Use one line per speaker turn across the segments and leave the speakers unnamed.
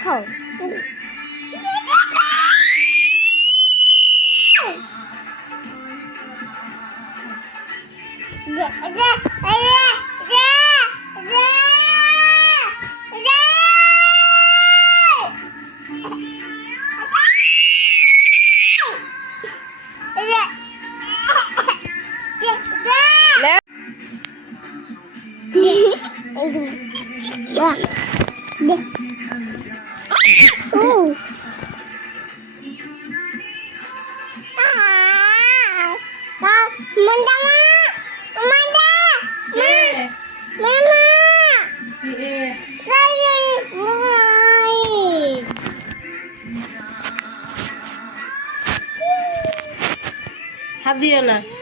দেখো Uh. Ah. Manda, manda,
manda, yeah. mãe, Yeah. Sai, mãe.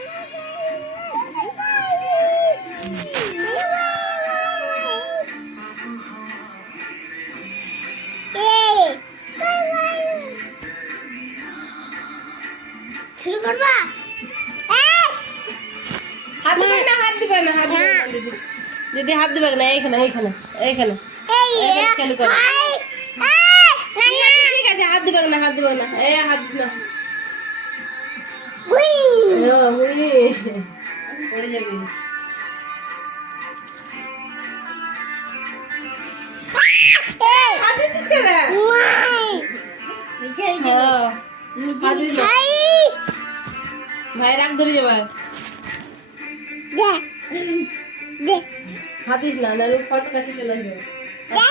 দিদি দিদি হাত দিবে না এইখানে এইখানে এইখানে।
এই
এবার খেলে করো।
হাই এই
ঠিক আছে, ঠিক আছে হাত দিবে না হাত দিবে না। এই হাত দিস না।
উই।
ও, উই। পড়ে যাবি।
এই।
হাত দিচ্ছিস কেন?
ওয়াই বিছাই
হ্যাঁ। হাত দিস না।
হাই।
ভাই রাগ ধরে যাবে
দে। দে
হাত দিস না নাহলে ফটো কাছে চলে আসবে।
দে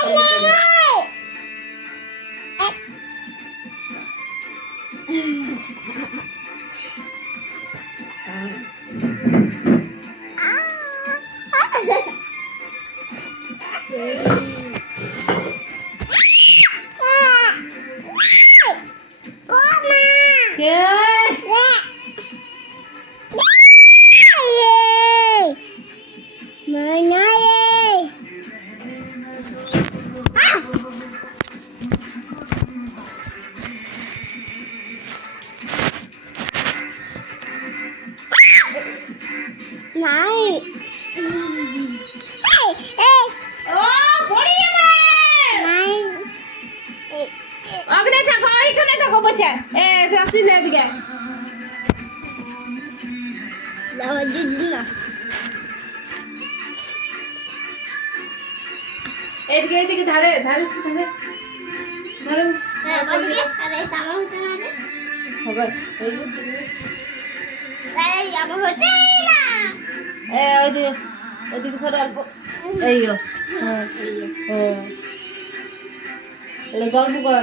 Này.
ওখানে থাকো ওইখানে থাকো বসে এ তুই না এদিকে. এদিকে এদিকে ধারে ধারে ধারে ধারে
Eh.
হবে ওইদিকে সরে অল্প এই হ্যাঁ হ্যাঁ। গল্প কর।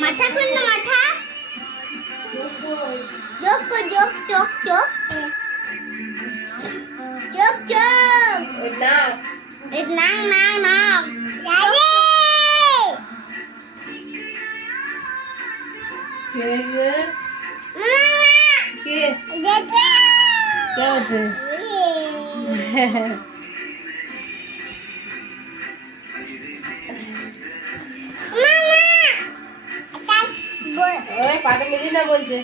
মাথা কোন মাথা। যোগ কর যোগ চোখ চোখ। চোখ চোখ
ওই না
এই নাং নাং নাং
কে গে কে কে হচ্ছে ওই পাটা মিলি না বলছে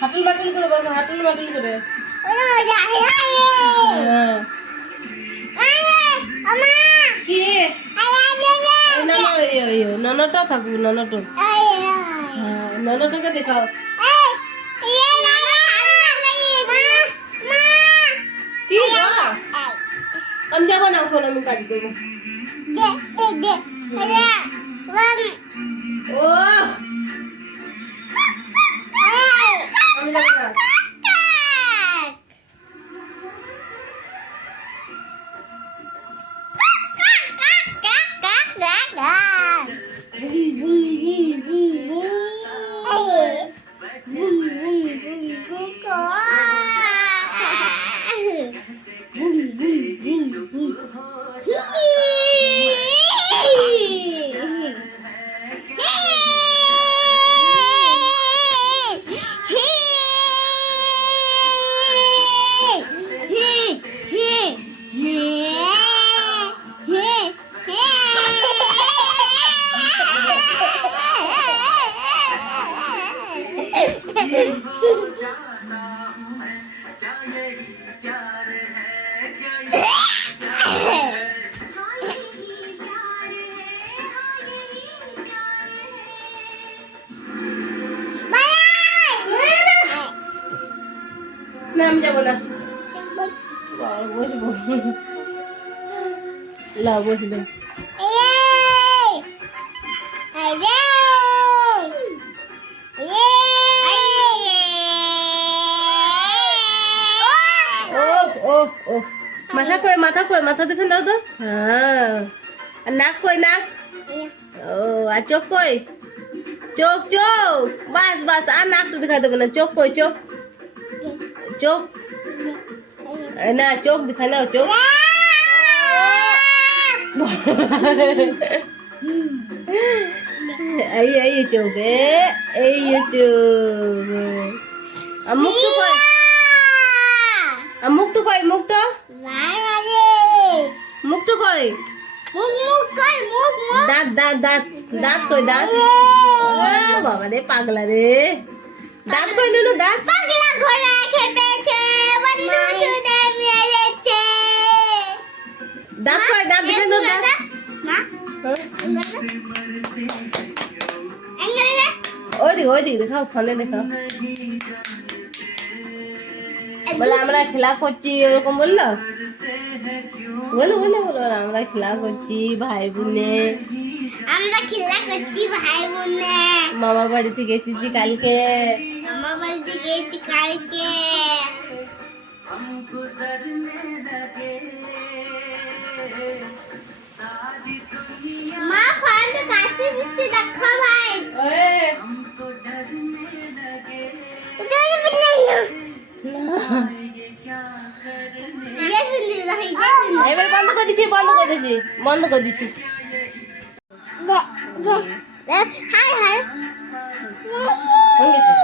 হাটুল মাটুল করে বসো হাটুল মাটুল করে নানাটা থাকুক নানাটা নানাটাকে দেখাও কি? আমি যাব না ওখানে আমি কাজ করব ও আমি যাব না না আমি যাব না বাবা, বসবো লাও বসল ও ও ও মাথা কই মাথা কই মাথা দেখে দাও তো হ্যাঁ আর নাক কই নাক ও আর চোখ কই চোখ চোখ বাস বাস আর নাকটা দেখা দেবো না চোখ কই চোখ চোখ। না, চোখ দেখা নাও চোখ। এই এই চোখ এই চোখ। মুখটা আর মুখটা কই মুখটা মুখটা কই দাঁত দাঁত দাঁত দাঁত কই দাঁত। বাবা রে পাগলা রে। দাঁত কই নুনু, দাঁত।
পাগলা ঘোড়া
দাঁত কই দাঁত দেখে দাও দাঁত
মা
হ্যাঁ?
এঙ্গলে
ওইদিকে ওইদিকে দেখাও ফোনে দেখাও বলে আমরা খেলা করছি এরকম বলল বলো বলো বলো আমরা খেলা করছি ভাই বোনে
আমরা খেলা করছি ভাই বোনে
মামা বাড়িতে গেছি কালকে
আমার বাড়িতে গেছি কালকে মা ফোনটা কাছে দিচ্ছি দেখো ভাই। তুই বিনাইলো ইয়ে শুনলি দেখো ইয়ে শুনলি
এবার বন্ধ করে দিছি বন্ধ করে দিছি বন্ধ করে দিছি।
হাই হাই।
হয়ে গেছে।